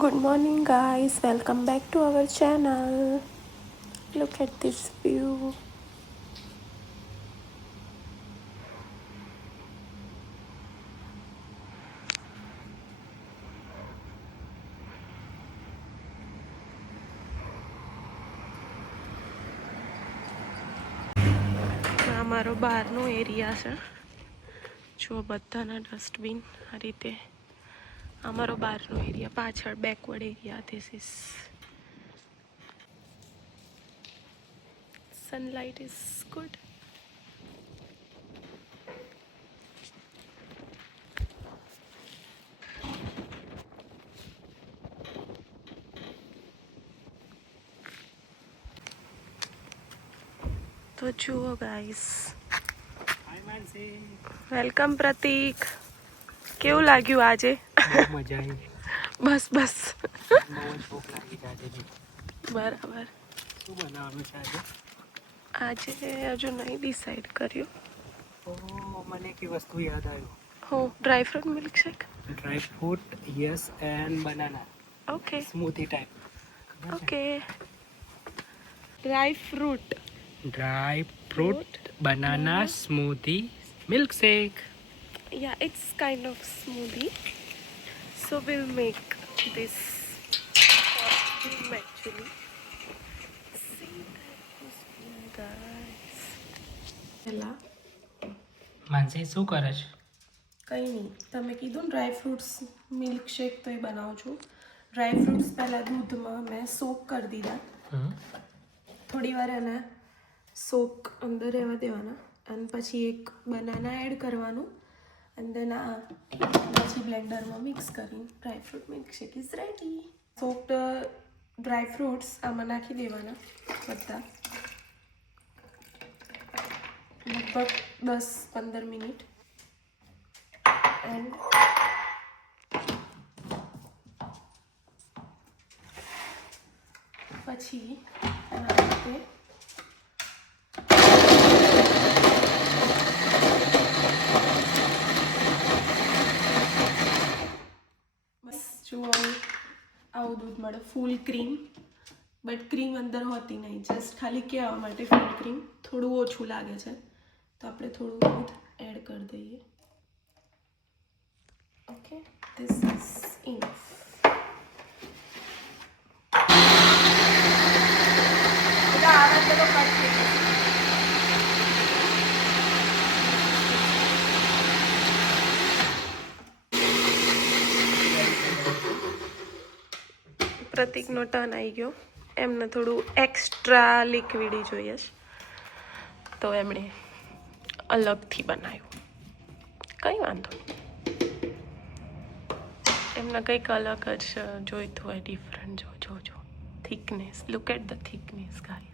Good morning, guys. Welcome back to our channel. Look at this view. આ મારો બહારનો area છે. જો બધાના ડસ્ટબિન આ રીતે. આ મારો બહારનો એરિયા, પાછળ backward area. This is sunlight is good. તો જુઓ ગાઈસ. વેલકમ પ્રતીક. કેવું લાગ્યું આજે? મજા આવી. બસ બસ બહુ જ ભૂખ લાગી છે આજે. બરાબર. શું બનાવવાનું છે આજે? આજે હજુ નહીં ડિસાઈડ કર્યું. ઓ મને એક વસ્તુ યાદ આવ્યું. હો, dry fruit milkshake. Dry fruit yes and banana okay સ્મૂધી type. Okay. Dry fruit banana સ્મૂધી milk shake. Yeah, it's kind of smoothie. So we'll make this for him actually. See that, guys. હેલા માનસી શું કરે છે? કંઈ નહીં, તમે કીધું ને dry fruits milkshake તો એ બનાવું છું. ડ્રાય ફ્રૂટ્સ પહેલાં દૂધમાં મેં સોક કરી દીધા. થોડી વાર એને સોક અંદર રહેવા દેવાના અને પછી એક બનાના એડ કરવાનું અને દેન આ પછી બ્લેન્ડરમાં મિક્સ કરી dry fruit milkshake is ready. સોક્ડ dry fruits આમાં નાખી દેવાના બધા, લગભગ 10-15 મિનિટ. એન્ડ પછી એના રીતે બસ જુઓ આવું દૂધ મળે, ફૂલ ક્રીમ. બટ ક્રીમ અંદર હોતી નહીં, જસ્ટ ખાલી કહેવા માટે ફૂલ ક્રીમ. થોડું ઓછું લાગે છે તો આપણે થોડું દૂધ એડ કરી દઈએ. Okay, this is enough. પ્રતિકનો ટર્ન આવી ગયો. એમને થોડું એક્સ્ટ્રા લિક્વિડી જોઈએ છે તો એમણે અલગથી બનાવ્યું. કંઈ વાંધો નહીં, એમને કંઈક અલગ જ જોઈતું હોય, ડિફરન્ટ. જો thickness, look at the thickness guys.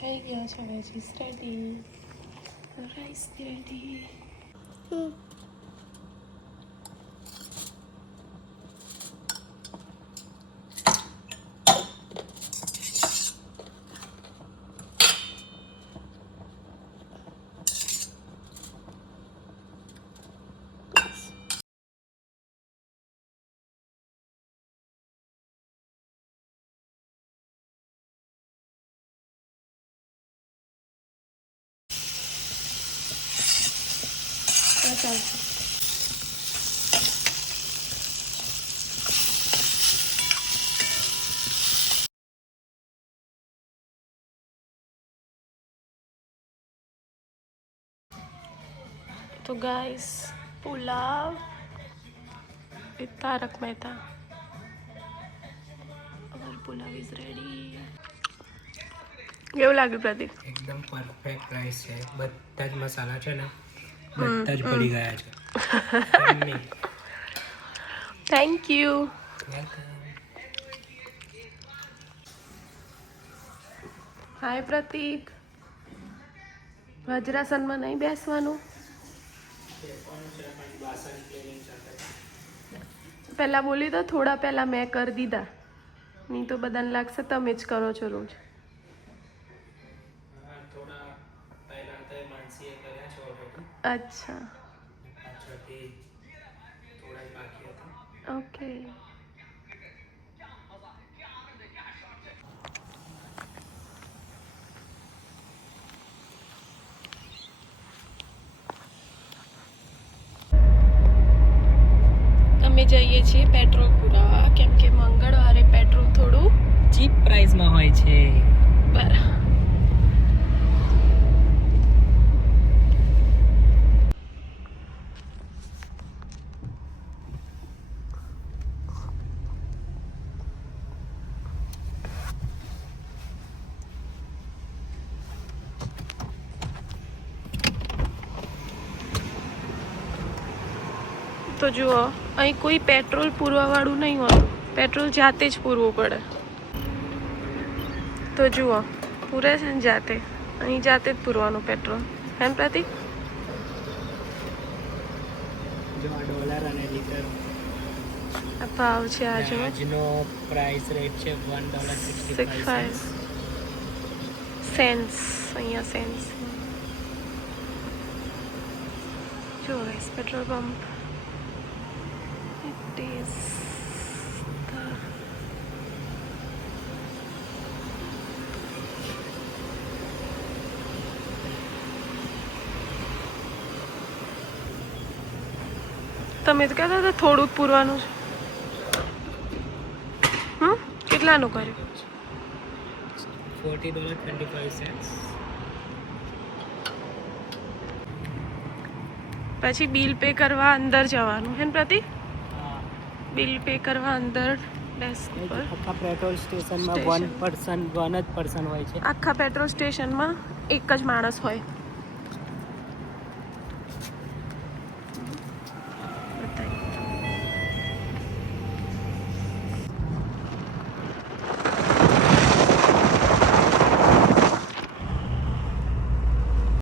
થઈ ગયા છે વેજીસ રેડી, રાઈસ રેડી. ચાલશે. તો guys, pulao with Tarak Mehta. Our pulao is ready. કેવું લાગ્યું પ્રદીપ? એકદમ પરફેક્ટ રાઈસ છે. બધા જ મસાલા છે ને બધા જ પડી ગયા છે. Thank you. હાય પ્રતીક, વજ્રાસનમાં નહીં બેસવાનું. પહેલાં બોલી તો થોડા પહેલાં મેં કરી દીધા, નહીં તો બધાને લાગશે તમે જ કરો છો રોજ. અચ્છા, ઓકે. અમે જઈએ છીએ પેટ્રોલ પુરાવા, કેમ કે મંગળવારે પેટ્રોલ થોડું ચીપ પ્રાઇસમાં હોય છે. બરાબર. તો જુઓ, અહીં કોઈ પેટ્રોલ પૂરવાવાળું નહીં હોતું, પેટ્રોલ જાતે જ પૂરવું પડે. તો જુઓ, પૂરે છે ને જાતે, અહીં જાતે જ પૂરવાનું પેટ્રોલ. એમ પ્રતિક? જો આ ડોલર અને લીટર આ ભાવ છે આ જો આજનો પ્રાઇસ રેટ છે $1.65. સેન્સ. અહીંયા સેન્સ. જો guys, petrol pump. It is the તમે તો કહેતા હતા થોડું જ પૂરવાનું છે. કેટલાનું કર્યું? $40.25. પછી બિલ પે કરવા અંદર જવાનું હે ને પ્રતિક? બિલ પે કરવા અંદર ડેસ્ક પર. આખા પેટ્રોલ સ્ટેશનમાં વન જ પર્સન હોય છે. આખા પેટ્રોલ સ્ટેશનમાં એક જ માણસ હોય.